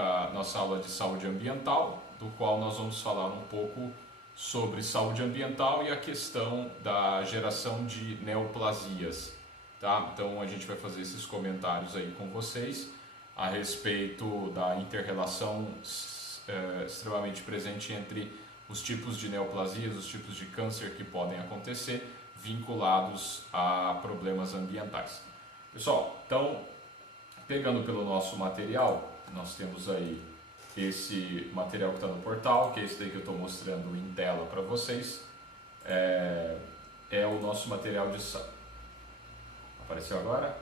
para a nossa aula de saúde ambiental, do qual nós vamos falar um pouco sobre saúde ambiental e a questão da geração de neoplasias, tá? Então a gente vai fazer esses comentários aí com vocês a respeito da inter-relação extremamente presente entre os tipos de neoplasias, os tipos de câncer que podem acontecer vinculados a problemas ambientais. Pessoal, então, pegando pelo nosso material, nós temos aí esse material que está no portal, que é esse daí que eu estou mostrando em tela para vocês. É o nosso material de... Apareceu agora?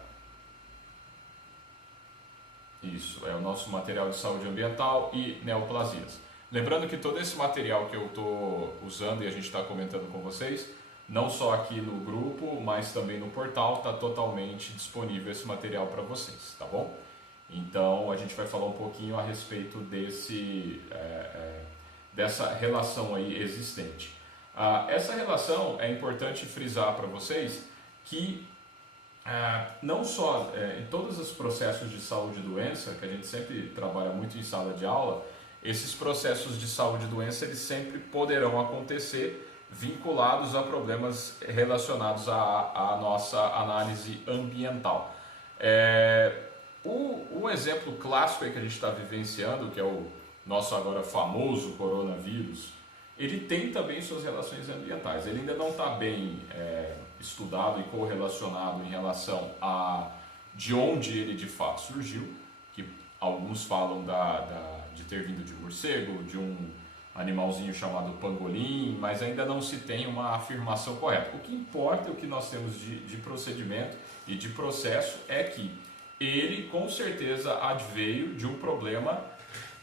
Isso, é o nosso material de saúde ambiental e neoplasias. Lembrando que todo esse material que eu estou usando e a gente está comentando com vocês, não só aqui no grupo, mas também no portal, está totalmente disponível esse material para vocês, tá bom? Então a gente vai falar um pouquinho a respeito dessa relação aí existente. Essa relação é importante frisar para vocês que não só em todos os processos de saúde e doença, que a gente sempre trabalha muito em sala de aula, esses processos de saúde e doença eles sempre poderão acontecer vinculados a problemas relacionados à nossa análise ambiental. Um exemplo clássico aí que a gente está vivenciando, que é o nosso agora famoso coronavírus, ele tem também suas relações ambientais. Ele ainda não está bem estudado e correlacionado em relação a de onde ele de fato surgiu, que alguns falam de ter vindo de um morcego, de um animalzinho chamado pangolim, mas ainda não se tem uma afirmação correta. O que importa, o que nós temos de procedimento e de processo é que ele com certeza adveio de um problema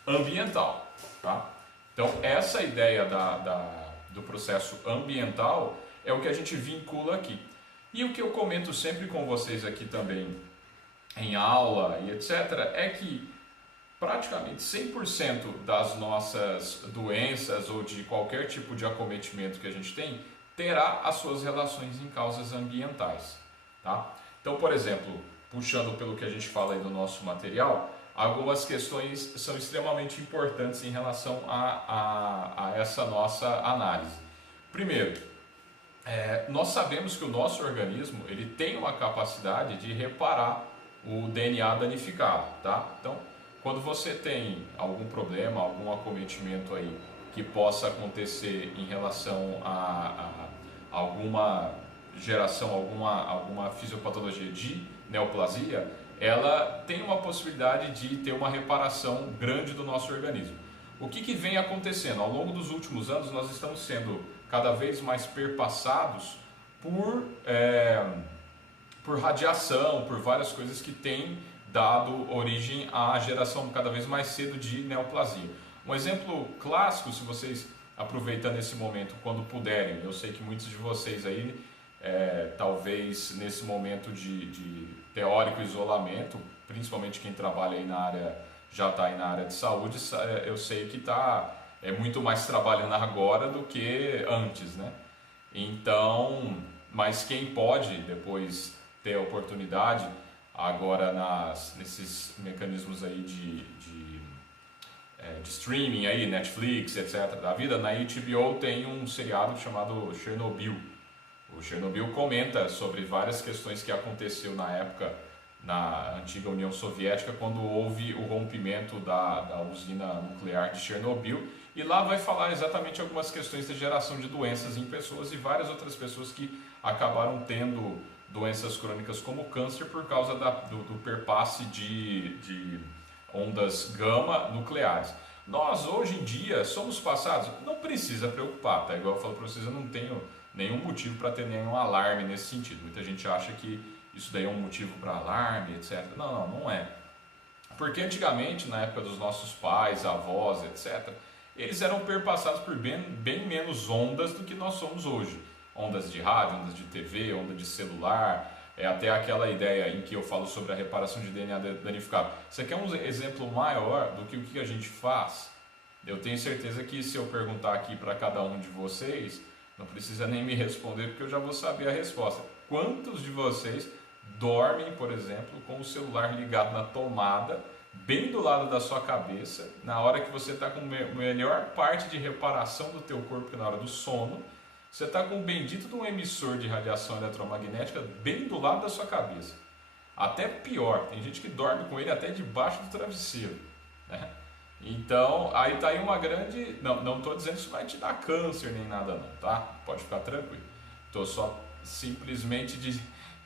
ambiental, tá? Então essa ideia do processo ambiental é o que a gente vincula aqui. E o que eu comento sempre com vocês aqui também em aula e etc. é que praticamente 100% das nossas doenças ou de qualquer tipo de acometimento que a gente tem terá as suas relações em causas ambientais, tá? Então, por exemplo, puxando pelo que a gente fala aí do nosso material, algumas questões são extremamente importantes em relação a essa nossa análise. Primeiro, nós sabemos que o nosso organismo ele tem uma capacidade de reparar o DNA danificado, tá? Então, quando você tem algum problema, algum acometimento aí que possa acontecer em relação a alguma geração, alguma fisiopatologia de neoplasia, ela tem uma possibilidade de ter uma reparação grande do nosso organismo. O que vem acontecendo? Ao longo dos últimos anos, nós estamos sendo cada vez mais perpassados por radiação, por várias coisas que têm dado origem à geração cada vez mais cedo de neoplasia. Um exemplo clássico, se vocês aproveitando esse momento quando puderem, eu sei que muitos de vocês aí, talvez nesse momento de teórico isolamento, principalmente quem trabalha aí na área, já está aí na área de saúde, eu sei que é muito mais trabalhando agora do que antes, né? Então, mas quem pode depois ter a oportunidade agora nesses mecanismos aí de streaming aí, Netflix, etc. da vida, na HBO tem um seriado chamado Chernobyl. O Chernobyl comenta sobre várias questões que aconteceu na época na antiga União Soviética, quando houve o rompimento da usina nuclear de Chernobyl, e lá vai falar exatamente algumas questões de geração de doenças em pessoas e várias outras pessoas que acabaram tendo doenças crônicas como câncer por causa do perpasse de ondas gama nucleares. Nós hoje em dia somos passados, não precisa preocupar, tá? Igual eu falo para vocês, eu não tenho nenhum motivo para ter nenhum alarme nesse sentido. Muita gente acha que isso daí é um motivo para alarme, etc. Não é. Porque antigamente, na época dos nossos pais, avós, etc., eles eram perpassados por bem menos ondas do que nós somos hoje. Ondas de rádio, ondas de TV, onda de celular, até aquela ideia em que eu falo sobre a reparação de DNA danificado. Isso aqui é um exemplo maior do que o que a gente faz. Eu tenho certeza que se eu perguntar aqui para cada um de vocês, não precisa nem me responder porque eu já vou saber a resposta. Quantos de vocês dormem, por exemplo, com o celular ligado na tomada bem do lado da sua cabeça, na hora que você está com a melhor parte de reparação do teu corpo, que é na hora do sono. Você está com o bendito de um emissor de radiação eletromagnética bem do lado da sua cabeça. Até pior, tem gente que dorme com ele até debaixo do travesseiro, né? Então, aí está aí uma grande... Não estou dizendo que isso vai te dar câncer nem nada não, tá? Pode ficar tranquilo. Estou só simplesmente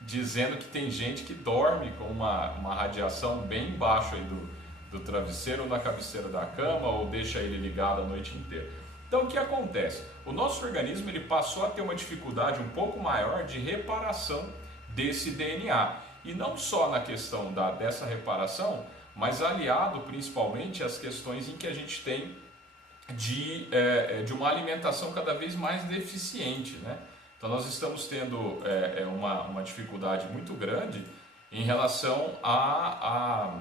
dizendo que tem gente que dorme com uma radiação bem embaixo aí do travesseiro ou na cabeceira da cama, ou deixa ele ligado a noite inteira. Então o que acontece? O nosso organismo ele passou a ter uma dificuldade um pouco maior de reparação desse DNA. E não só na questão dessa reparação, mas aliado principalmente às questões em que a gente tem de uma alimentação cada vez mais deficiente, né? Então nós estamos tendo uma dificuldade muito grande em relação a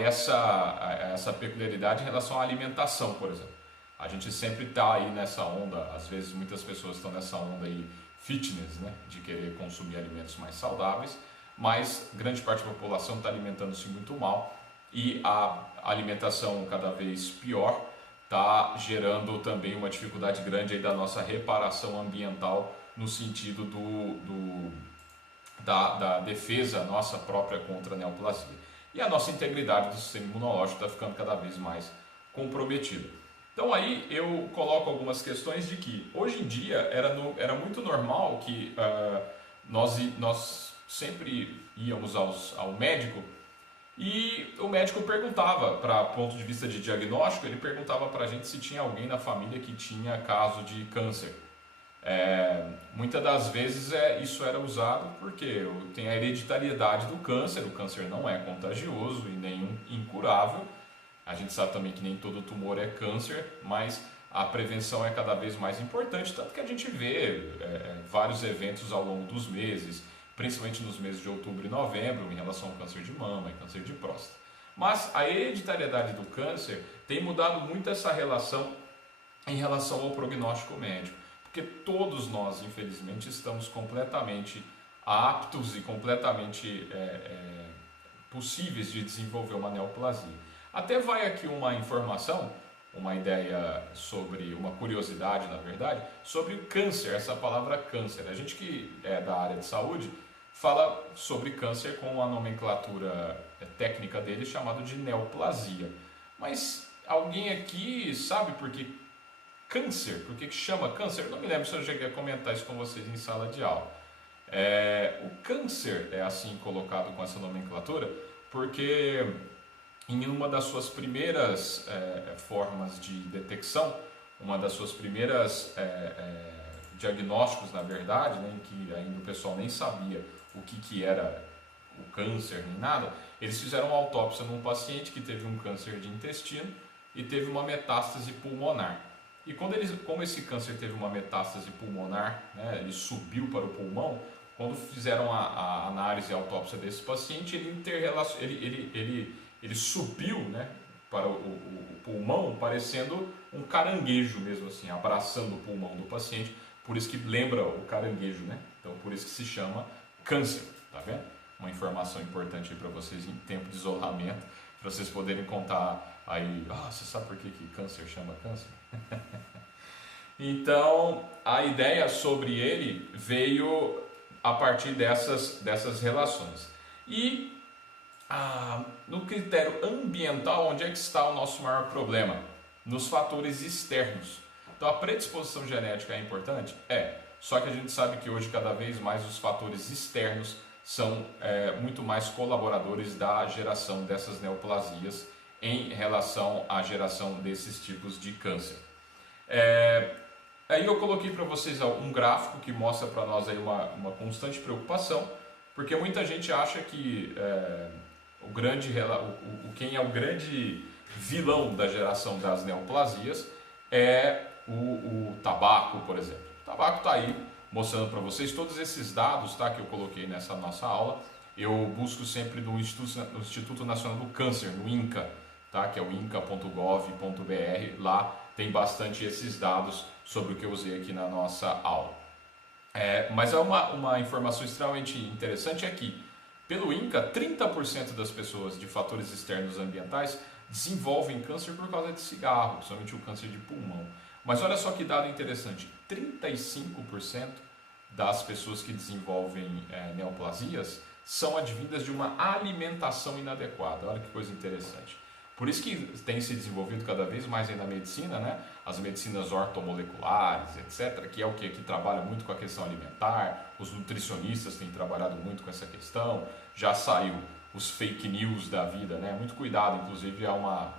essa peculiaridade em relação à alimentação, por exemplo. A gente sempre está aí nessa onda, às vezes muitas pessoas estão nessa onda aí fitness, né, de querer consumir alimentos mais saudáveis, mas grande parte da população está alimentando-se muito mal e a alimentação cada vez pior está gerando também uma dificuldade grande aí da nossa reparação ambiental no sentido da defesa nossa própria contra a neoplasia. E a nossa integridade do sistema imunológico está ficando cada vez mais comprometida. Então aí eu coloco algumas questões de que hoje em dia era muito normal que nós sempre íamos ao médico e o médico perguntava, para ponto de vista de diagnóstico, ele perguntava para a gente se tinha alguém na família que tinha caso de câncer. Muitas das vezes isso era usado porque tem a hereditariedade do câncer, o câncer não é contagioso e nem incurável. A gente sabe também que nem todo tumor é câncer, mas a prevenção é cada vez mais importante, tanto que a gente vê vários eventos ao longo dos meses, principalmente nos meses de outubro e novembro, em relação ao câncer de mama e câncer de próstata. Mas a hereditariedade do câncer tem mudado muito essa relação em relação ao prognóstico médico, porque todos nós, infelizmente, estamos completamente aptos e completamente possíveis de desenvolver uma neoplasia. Até vai aqui uma informação, uma ideia sobre, uma curiosidade na verdade, sobre o câncer, essa palavra câncer. A gente que é da área de saúde fala sobre câncer com a nomenclatura técnica dele chamado de neoplasia. Mas alguém aqui sabe por que câncer? Por que chama câncer? Eu não me lembro se eu cheguei a comentar isso com vocês em sala de aula. O câncer é assim colocado com essa nomenclatura porque em uma das suas primeiras formas de detecção, uma das suas primeiras diagnósticos, na verdade, né, em que ainda o pessoal nem sabia o que era o câncer nem nada, eles fizeram uma autópsia num paciente que teve um câncer de intestino e teve uma metástase pulmonar. E como esse câncer teve uma metástase pulmonar, né, ele subiu para o pulmão, quando fizeram a análise e a autópsia desse paciente, ele subiu, né, para o pulmão, parecendo um caranguejo mesmo assim, abraçando o pulmão do paciente, por isso que lembra o caranguejo, né? Então por isso que se chama câncer, tá vendo? Uma informação importante para vocês em tempo de isolamento, para vocês poderem contar aí, você sabe por que câncer chama câncer? Então a ideia sobre ele veio a partir dessas relações. E no critério ambiental, onde é que está o nosso maior problema? Nos fatores externos. Então a predisposição genética é importante? Só que a gente sabe que hoje cada vez mais os fatores externos são muito mais colaboradores da geração dessas neoplasias em relação à geração desses tipos de câncer. Aí eu coloquei para vocês um gráfico que mostra para nós aí uma constante preocupação, porque muita gente acha que quem é o grande vilão da geração das neoplasias é o tabaco, por exemplo. O tabaco está aí mostrando para vocês todos esses dados, tá, que eu coloquei nessa nossa aula. Eu busco sempre no Instituto Nacional do Câncer, no INCA, tá, que é o inca.gov.br. Lá tem bastante esses dados sobre o que eu usei aqui na nossa aula. Mas uma informação extremamente interessante é que Pelo INCA, 30% das pessoas de fatores externos ambientais desenvolvem câncer por causa de cigarro, principalmente o câncer de pulmão. Mas olha só que dado interessante, 35% das pessoas que desenvolvem neoplasias são advindas de uma alimentação inadequada. Olha que coisa interessante. Por isso que tem se desenvolvido cada vez mais aí na medicina, né? As medicinas ortomoleculares, etc., que é o que trabalha muito com a questão alimentar, os nutricionistas têm trabalhado muito com essa questão, já saiu os fake news da vida, né? Muito cuidado, inclusive é uma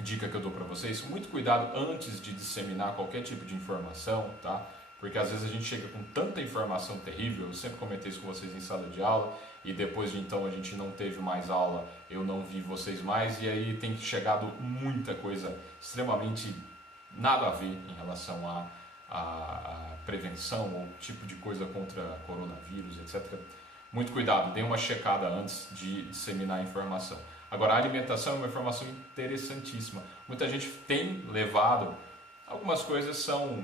dica que eu dou para vocês, muito cuidado antes de disseminar qualquer tipo de informação, tá? Porque às vezes a gente chega com tanta informação terrível, eu sempre comentei isso com vocês em sala de aula, e depois de então a gente não teve mais aula, eu não vi vocês mais, e aí tem chegado muita coisa extremamente nada a ver em relação à prevenção ou tipo de coisa contra coronavírus, etc. Muito cuidado, dê uma checada antes de disseminar a informação. Agora, a alimentação é uma informação interessantíssima. Muita gente tem levado, algumas coisas são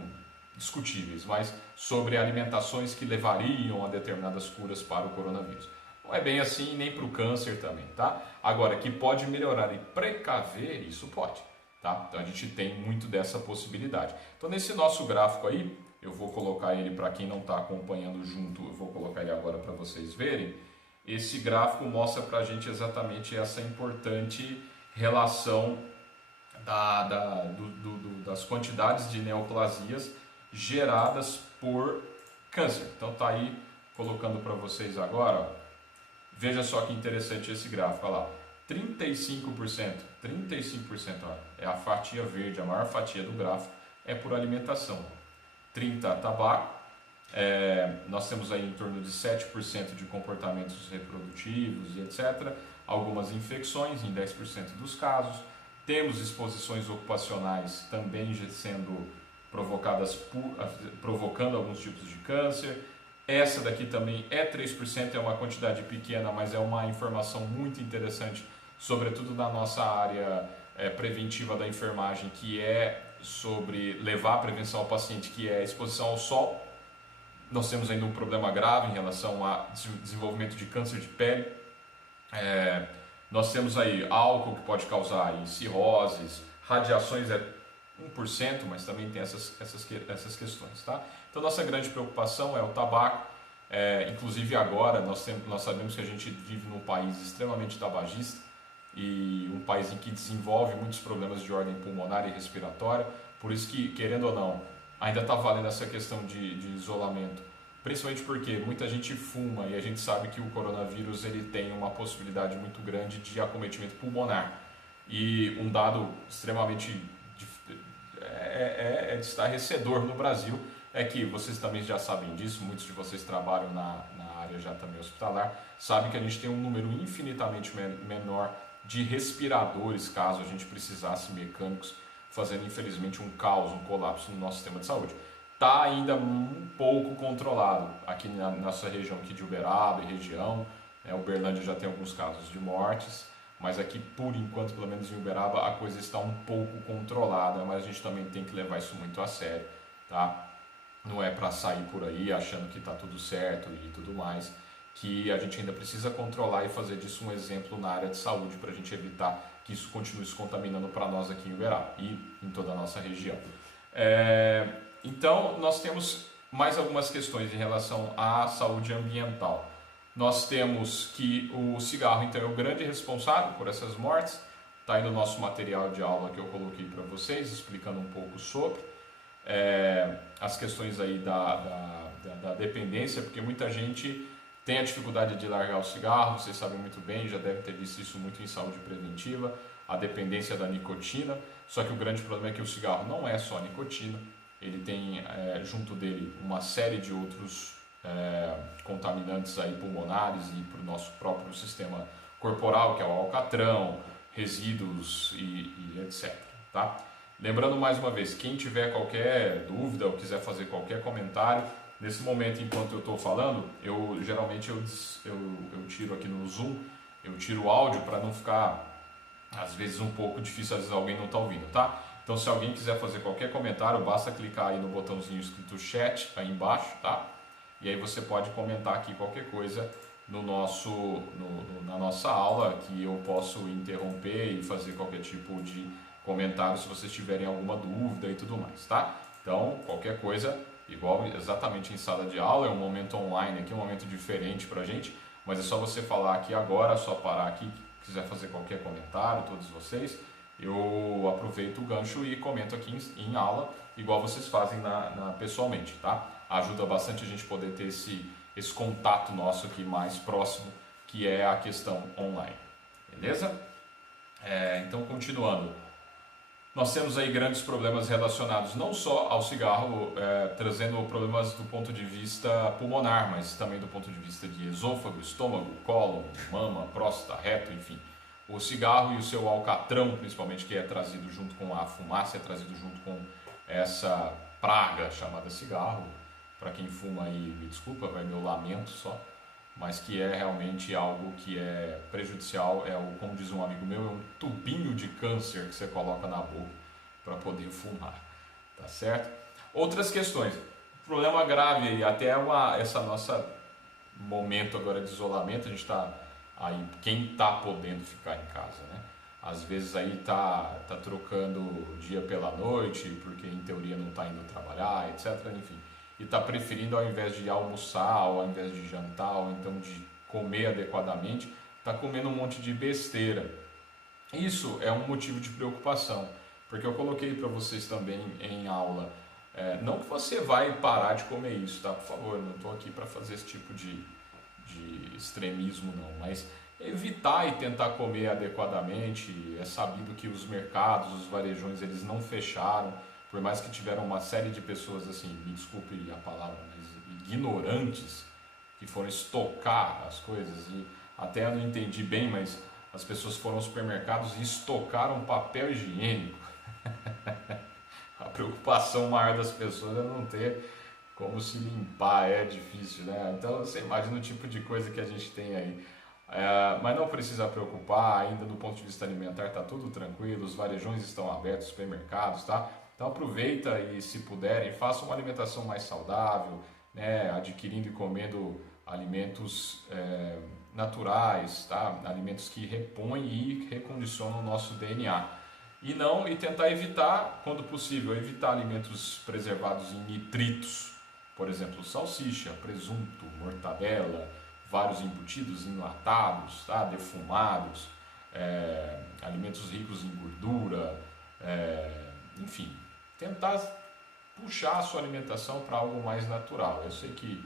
discutíveis, mas sobre alimentações que levariam a determinadas curas para o coronavírus. Não é bem assim, nem para o câncer também, tá? Agora, que pode melhorar e precaver, isso pode, tá? Então a gente tem muito dessa possibilidade. Então nesse nosso gráfico aí, eu vou colocar ele para quem não está acompanhando junto, eu vou colocar ele agora para vocês verem. Esse gráfico mostra para a gente exatamente essa importante relação das quantidades de neoplasias geradas por câncer. Então tá aí colocando para vocês agora, ó. Veja só que interessante esse gráfico, olha lá, 35%, ó, é a fatia verde, a maior fatia do gráfico é por alimentação. 30% tabaco, nós temos aí em torno de 7% de comportamentos reprodutivos e etc. Algumas infecções em 10% dos casos. Temos exposições ocupacionais também sendo provocadas provocando alguns tipos de câncer. Essa daqui também é 3%, é uma quantidade pequena, mas é uma informação muito interessante, sobretudo na nossa área preventiva da enfermagem, que é sobre levar a prevenção ao paciente, que é a exposição ao sol. Nós temos ainda um problema grave em relação ao desenvolvimento de câncer de pele. Nós temos aí álcool que pode causar aí cirroses, radiações 1%, mas também tem essas questões, tá? Então nossa grande preocupação é o tabaco, inclusive agora nós sabemos que a gente vive num país extremamente tabagista e um país em que desenvolve muitos problemas de ordem pulmonar e respiratória, por isso que, querendo ou não, ainda está valendo essa questão de isolamento, principalmente porque muita gente fuma e a gente sabe que o coronavírus ele tem uma possibilidade muito grande de acometimento pulmonar, e um dado extremamente estarrecedor no Brasil é que vocês também já sabem disso, muitos de vocês trabalham na área já também hospitalar, sabem que a gente tem um número infinitamente menor de respiradores, caso a gente precisasse mecânicos, fazendo infelizmente um caos, um colapso no nosso sistema de saúde. Está ainda um pouco controlado aqui na nossa região aqui de Uberaba e região, Uberlândia já tem alguns casos de mortes, mas aqui por enquanto, pelo menos em Uberaba, a coisa está um pouco controlada, mas a gente também tem que levar isso muito a sério, tá? Não é para sair por aí achando que está tudo certo e tudo mais, que a gente ainda precisa controlar e fazer disso um exemplo na área de saúde para a gente evitar que isso continue se contaminando para nós aqui em Uberaba e em toda a nossa região. Então, nós temos mais algumas questões em relação à saúde ambiental. Nós temos que o cigarro, então, é o grande responsável por essas mortes. Está aí no nosso material de aula que eu coloquei para vocês, explicando um pouco sobre as questões aí da dependência, porque muita gente tem a dificuldade de largar o cigarro, vocês sabem muito bem, já devem ter visto isso muito em saúde preventiva, a dependência da nicotina, só que o grande problema é que o cigarro não é só nicotina, ele tem junto dele uma série de outros contaminantes aí pulmonares e para o nosso próprio sistema corporal, que é o alcatrão, resíduos e etc. Tá? Lembrando mais uma vez, quem tiver qualquer dúvida ou quiser fazer qualquer comentário, nesse momento enquanto eu estou falando, geralmente eu tiro aqui no Zoom, eu tiro o áudio para não ficar às vezes um pouco difícil, às vezes alguém não está ouvindo, tá? Então se alguém quiser fazer qualquer comentário, basta clicar aí no botãozinho escrito chat aí embaixo, tá? e aí você pode comentar aqui qualquer coisa na nossa aula, que eu posso interromper e fazer qualquer tipo de comentário se vocês tiverem alguma dúvida e tudo mais, tá? Então, qualquer coisa, igual exatamente em sala de aula, é um momento online aqui, um momento diferente pra gente, mas é só você falar aqui agora, só parar aqui, quiser fazer qualquer comentário, todos vocês, eu aproveito o gancho e comento aqui em aula, igual vocês fazem pessoalmente, tá? Ajuda bastante a gente poder ter esse contato nosso aqui mais próximo, que é a questão online, beleza? Então, continuando, nós temos aí grandes problemas relacionados não só ao cigarro, trazendo problemas do ponto de vista pulmonar, mas também do ponto de vista de esôfago, estômago, cólon, mama, próstata, reto, enfim. O cigarro e o seu alcatrão, principalmente, que é trazido junto com a fumaça, é trazido junto com essa praga chamada cigarro. Para quem fuma aí, me desculpa, vai meu lamento só, mas que é realmente algo que é prejudicial, como diz um amigo meu, é um tubinho de câncer que você coloca na boca para poder fumar, tá certo? Outras questões, problema grave aí, até essa nossa momento agora de isolamento, a gente está aí, quem está podendo ficar em casa, né? Às vezes aí tá trocando o dia pela noite, porque em teoria não está indo trabalhar, etc, enfim. E está preferindo, ao invés de almoçar, ou ao invés de jantar, ou então de comer adequadamente, está comendo um monte de besteira. Isso é um motivo de preocupação, porque eu coloquei para vocês também em aula, não que você vai parar de comer isso, tá? Por favor, não estou aqui para fazer esse tipo de extremismo não, mas evitar e tentar comer adequadamente. É sabido que os mercados, os varejões, eles não fecharam, por mais que tiveram uma série de pessoas, assim, me desculpe a palavra, mas ignorantes, que foram estocar as coisas, e até eu não entendi bem, mas as pessoas foram aos supermercados e estocaram papel higiênico. A preocupação maior das pessoas é não ter como se limpar, é difícil, né? Então você imagina o tipo de coisa que a gente tem aí. Mas não precisa preocupar, ainda do ponto de vista alimentar está tudo tranquilo, os varejões estão abertos, supermercados, tá? Então aproveita e, se puderem, faça uma alimentação mais saudável, né? Adquirindo e comendo alimentos naturais, tá? Alimentos que repõem e recondicionam o nosso DNA. E tentar evitar, quando possível, evitar alimentos preservados em nitritos, por exemplo, salsicha, presunto, mortadela, vários embutidos enlatados, tá? Defumados, alimentos ricos em gordura, enfim, tentar puxar a sua alimentação para algo mais natural. Eu sei que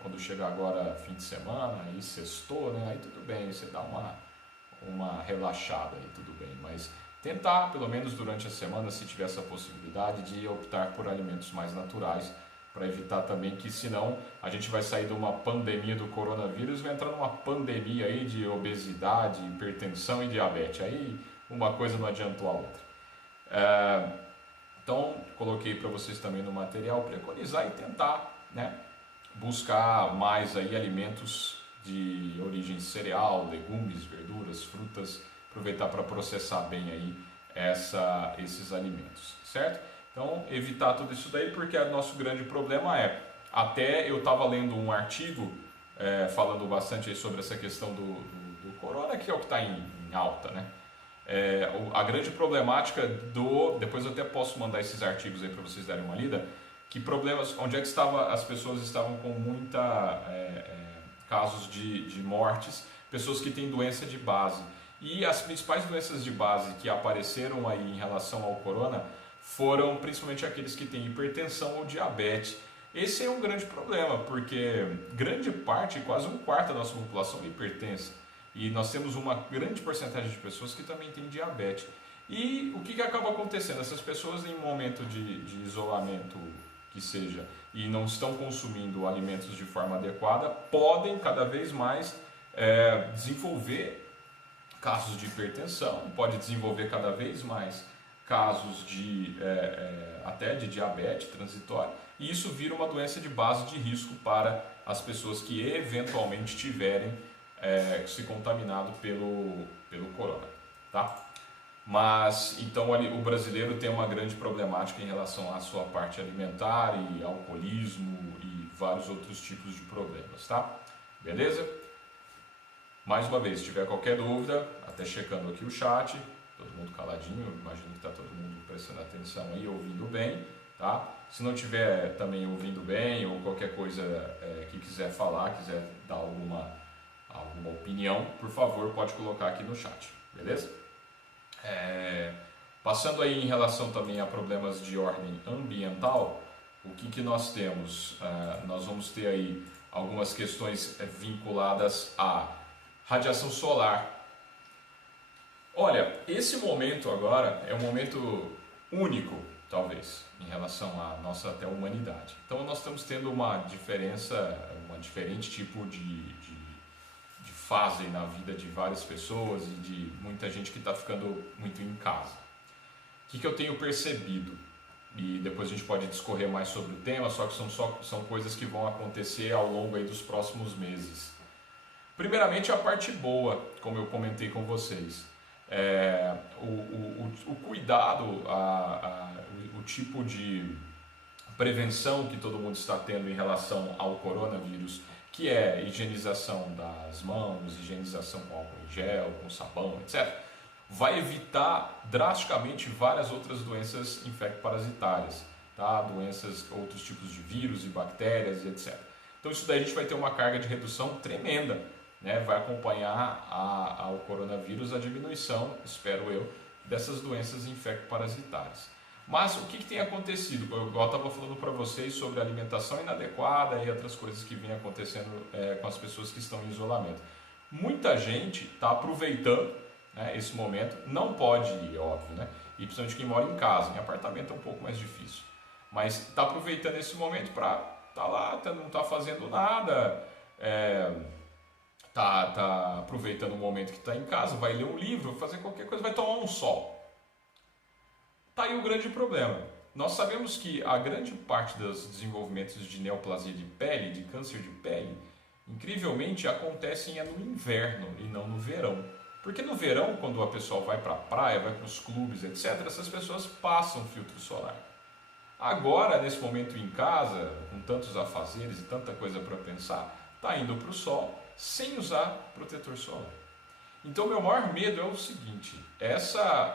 quando chegar agora fim de semana, aí sextou, né? Aí tudo bem, você dá uma relaxada, aí tudo bem, mas tentar, pelo menos durante a semana, se tiver essa possibilidade, de optar por alimentos mais naturais, para evitar também que, senão, a gente vai sair de uma pandemia do coronavírus e vai entrar numa pandemia aí de obesidade, hipertensão e diabetes. Aí uma coisa não adiantou a outra. Então, coloquei para vocês também no material, preconizar e tentar, né, buscar mais aí alimentos de origem cereal, legumes, verduras, frutas, aproveitar para processar bem aí esses alimentos, certo? Então, evitar tudo isso daí, porque o nosso grande problema até eu estava lendo um artigo falando bastante aí sobre essa questão do corona, que é o que está em alta, né? A grande problemática depois eu até posso mandar esses artigos aí para vocês darem uma lida, que problemas, onde é que as pessoas estavam com muita casos de mortes, pessoas que têm doença de base. E as principais doenças de base que apareceram aí em relação ao corona foram principalmente aqueles que têm hipertensão ou diabetes. Esse é um grande problema, porque grande parte, quase um quarto da nossa população é hipertensa. E nós temos uma grande porcentagem de pessoas que também têm diabetes. E o que acaba acontecendo? Essas pessoas, em um momento de isolamento que seja, e não estão consumindo alimentos de forma adequada, podem cada vez mais desenvolver casos de hipertensão, pode desenvolver cada vez mais casos até de diabetes transitória, e isso vira uma doença de base de risco para as pessoas que eventualmente tiverem se contaminado pelo corona, tá? Mas então o brasileiro tem uma grande problemática em relação à sua parte alimentar e alcoolismo e vários outros tipos de problemas, tá? Beleza? Mais uma vez, se tiver qualquer dúvida, até checando aqui o chat, todo mundo caladinho, imagino que está todo mundo prestando atenção aí, ouvindo bem, tá? Se não tiver também ouvindo bem ou qualquer coisa que quiser falar, quiser dar alguma opinião, por favor, pode colocar aqui no chat, beleza? Passando aí em relação também a problemas de ordem ambiental, o que nós temos? Nós vamos ter aí algumas questões vinculadas à radiação solar. Olha, esse momento agora é um momento único, talvez, em relação à nossa até humanidade. Então nós estamos tendo uma diferente tipo de fase na vida de várias pessoas e de muita gente que está ficando muito em casa. O que eu tenho percebido? E depois a gente pode discorrer mais sobre o tema, só que são coisas que vão acontecer ao longo aí dos próximos meses. Primeiramente a parte boa, como eu comentei com vocês. O cuidado, o tipo de prevenção que todo mundo está tendo em relação ao coronavírus, que é higienização das mãos, higienização com álcool em gel, com sabão, etc., vai evitar drasticamente várias outras doenças infectoparasitárias, tá? Outros tipos de vírus e bactérias e etc. Então isso daí a gente vai ter uma carga de redução tremenda, né? Vai acompanhar ao coronavírus a diminuição, espero eu, dessas doenças infectoparasitárias. Mas o que tem acontecido? Eu estava falando para vocês sobre alimentação inadequada e outras coisas que vêm acontecendo com as pessoas que estão em isolamento. Muita gente está aproveitando, né, esse momento, não pode ir, óbvio, né? E principalmente quem mora em casa, em apartamento é um pouco mais difícil. Mas está aproveitando esse momento para estar lá, não está fazendo nada, tá aproveitando o momento que está em casa, vai ler um livro, vai fazer qualquer coisa, vai tomar um sol. Tá aí o grande problema. Nós sabemos que a grande parte dos desenvolvimentos de neoplasia de pele, de câncer de pele, incrivelmente acontecem no inverno e não no verão. Porque no verão, quando a pessoa vai para a praia, vai para os clubes, etc., essas pessoas passam filtro solar. Agora, nesse momento em casa, com tantos afazeres e tanta coisa para pensar, tá indo para o sol sem usar protetor solar. Então, meu maior medo é o seguinte: essa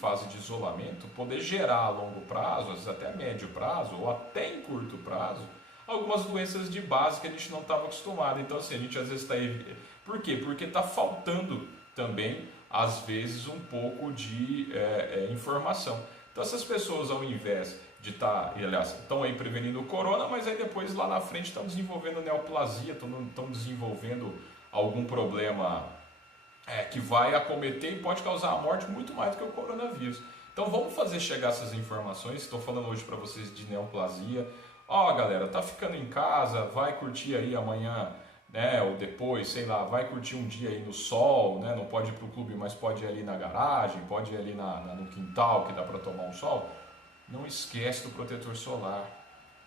fase de isolamento poder gerar a longo prazo, às vezes até a médio prazo, ou até em curto prazo, algumas doenças de base que a gente não estava acostumado. Então, assim, a gente às vezes está... Por quê? Porque está faltando também, às vezes, um pouco de informação. Então, essas pessoas, ao invés de estão aí prevenindo o corona, mas aí depois, lá na frente, estão desenvolvendo neoplasia, estão desenvolvendo algum problema que vai acometer e pode causar a morte muito mais do que o coronavírus. Então vamos fazer chegar essas informações. Estou falando hoje para vocês de neoplasia. Galera, tá ficando em casa, vai curtir aí amanhã, né, ou depois, sei lá, vai curtir um dia aí no sol, né, não pode ir para o clube, mas pode ir ali na garagem, pode ir ali no quintal que dá para tomar um sol. Não esquece do protetor solar.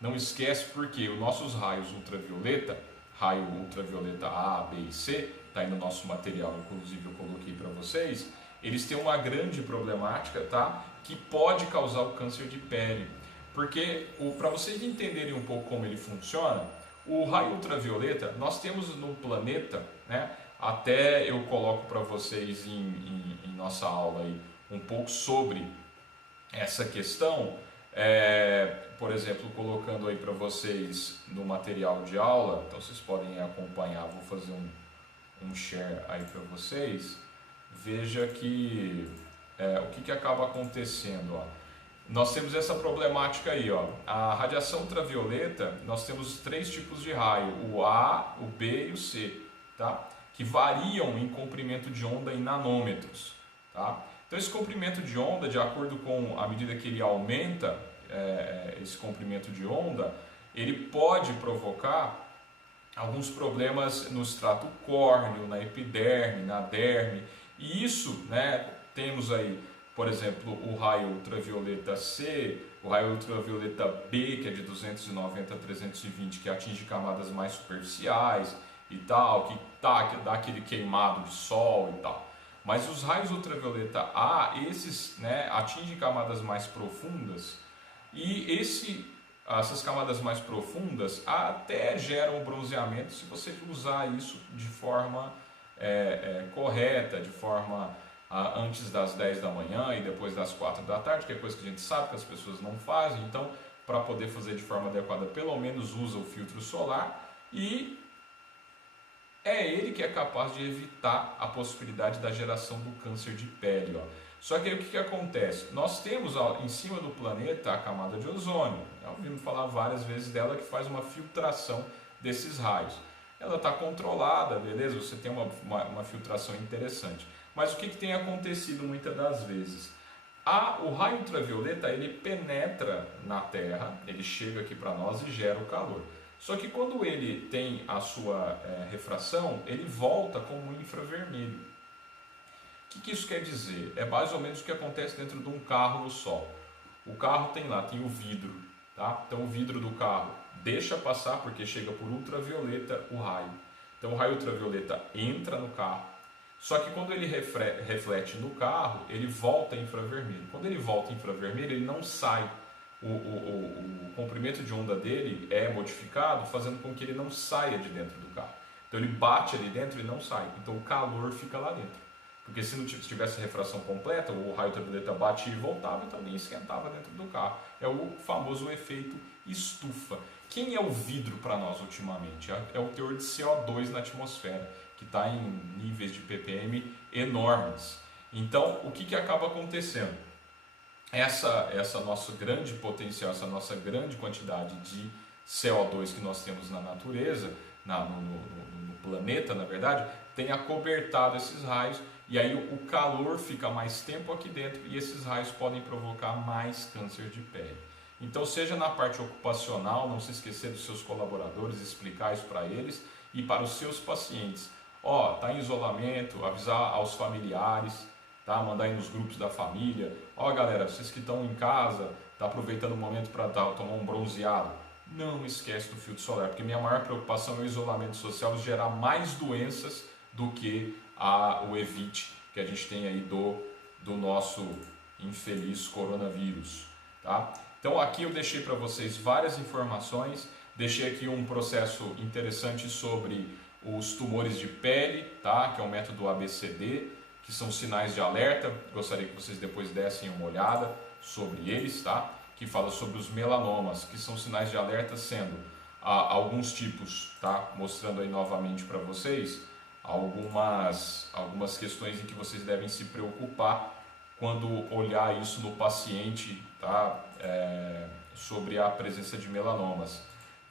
Não esquece porque os nossos raios ultravioleta, raio ultravioleta A, B e C, está aí no nosso material, inclusive eu coloquei para vocês, eles têm uma grande problemática, tá? Que pode causar o câncer de pele. Porque, para vocês entenderem um pouco como ele funciona, o raio ultravioleta, nós temos no planeta, né? Até eu coloco para vocês em nossa aula aí, um pouco sobre essa questão, por exemplo, colocando aí para vocês no material de aula, então vocês podem acompanhar, vou fazer um share aí para vocês. Veja que o que acaba acontecendo, ó. Nós temos essa problemática aí, ó. A radiação ultravioleta, nós temos 3 tipos de raio, o A, o B e o C, tá? Que variam em comprimento de onda em nanômetros, tá? Então esse comprimento de onda, de acordo com a medida que ele aumenta, esse comprimento de onda, ele pode provocar alguns problemas no extrato córneo, na epiderme, na derme, e isso, né, temos aí, por exemplo, o raio ultravioleta C, o raio ultravioleta B, que é de 290 a 320, que atinge camadas mais superficiais e tal, que dá aquele queimado de sol e tal. Mas os raios ultravioleta A, esses, né, atingem camadas mais profundas e essas camadas mais profundas até geram o bronzeamento se você usar isso de forma correta, de forma antes das 10 da manhã e depois das 4 da tarde, que é coisa que a gente sabe que as pessoas não fazem. Então, para poder fazer de forma adequada, pelo menos usa o filtro solar, e é ele que é capaz de evitar a possibilidade da geração do câncer de pele. Ó. Só que aí o que acontece? Nós temos em cima do planeta a camada de ozônio. Já ouvimos falar várias vezes dela, que faz uma filtração desses raios. Ela está controlada, beleza? Você tem uma filtração interessante. Mas o que tem acontecido muitas das vezes? O raio ultravioleta, ele penetra na Terra, ele chega aqui para nós e gera o calor. Só que quando ele tem a sua refração, ele volta como infravermelho. O que isso quer dizer? É mais ou menos o que acontece dentro de um carro no sol. O carro tem o vidro, tá? Então o vidro do carro deixa passar porque chega por ultravioleta o raio. Então o raio ultravioleta entra no carro, só que quando ele reflete no carro, ele volta infravermelho. Quando ele volta infravermelho, ele não sai. O comprimento de onda dele é modificado, fazendo com que ele não saia de dentro do carro. Então ele bate ali dentro e não sai. Então o calor fica lá dentro. Porque se não tivesse refração completa, o raio ultravioleta batia e voltava, então nem esquentava dentro do carro. É o famoso efeito estufa. Quem é o vidro para nós ultimamente? É o teor de CO2 na atmosfera, que está em níveis de ppm enormes. Então, o que acaba acontecendo? Essa nosso grande potencial, essa nossa grande quantidade de CO2 que nós temos na natureza, no planeta, na verdade, tem acobertado esses raios, e aí o calor fica mais tempo aqui dentro e esses raios podem provocar mais câncer de pele. Então, seja na parte ocupacional, não se esquecer dos seus colaboradores, explicar isso para eles, e para os seus pacientes. Tá em isolamento, avisar aos familiares, tá? Mandar aí nos grupos da família. Galera, vocês que estão em casa, tá aproveitando o momento para tomar um bronzeado. Não esquece do filtro solar, porque minha maior preocupação é o isolamento social, gerar mais doenças do que o evite que a gente tem aí do nosso infeliz coronavírus, tá? Então aqui eu deixei para vocês várias informações, deixei aqui um processo interessante sobre os tumores de pele, tá? Que é o método ABCD, que são sinais de alerta. Gostaria que vocês depois dessem uma olhada sobre eles, tá? Que fala sobre os melanomas, que são sinais de alerta, sendo alguns tipos, tá? Mostrando aí novamente para vocês algumas questões em que vocês devem se preocupar quando olhar isso no paciente, tá? Sobre a presença de melanomas.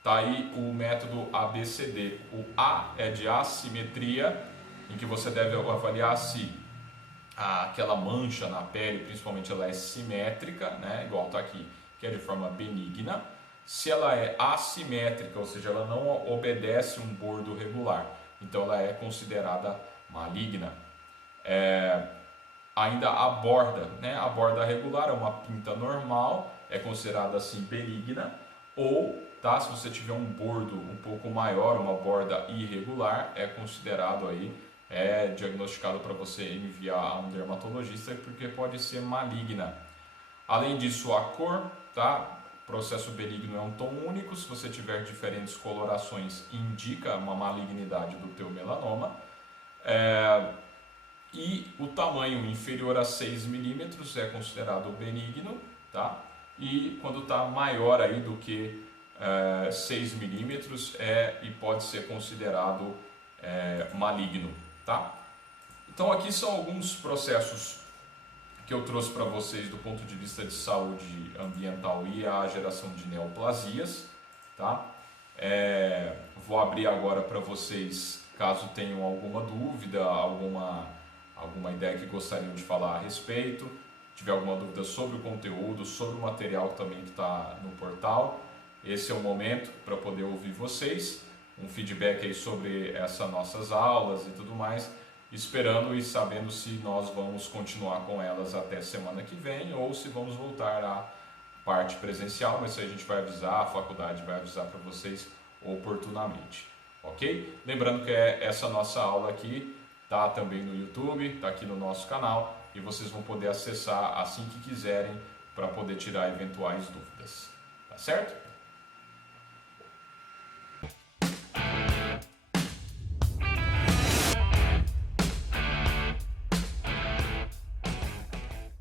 Tá aí o método ABCD. O A é de assimetria, em que você deve avaliar se aquela mancha na pele, principalmente, ela é simétrica, né? Igual está aqui, que é de forma benigna. Se ela é assimétrica, ou seja, ela não obedece um bordo regular, então ela é considerada maligna. Ainda a borda, né? A borda regular é uma pinta normal, é considerada assim benigna, ou tá, se você tiver um bordo um pouco maior, uma borda irregular, é considerado aí, diagnosticado para você enviar a um dermatologista, porque pode ser maligna. Além disso, a cor, tá? Processo benigno é um tom único. Se você tiver diferentes colorações, indica uma malignidade do teu melanoma. E o tamanho inferior a 6 milímetros é considerado benigno, tá? E quando está maior aí do que 6 milímetros e pode ser considerado maligno, tá? Então aqui são alguns processos que eu trouxe para vocês do ponto de vista de saúde ambiental e a geração de neoplasias, tá? Vou abrir agora para vocês, caso tenham alguma dúvida, alguma ideia que gostariam de falar a respeito, tiver alguma dúvida sobre o conteúdo, sobre o material também que está no portal, esse é o momento para poder ouvir vocês, um feedback aí sobre essas nossas aulas e tudo mais, esperando e sabendo se nós vamos continuar com elas até semana que vem ou se vamos voltar à parte presencial, mas isso a gente vai avisar, a faculdade vai avisar para vocês oportunamente, ok? Lembrando que essa nossa aula aqui tá também no YouTube, tá aqui no nosso canal e vocês vão poder acessar assim que quiserem para poder tirar eventuais dúvidas. Tá certo?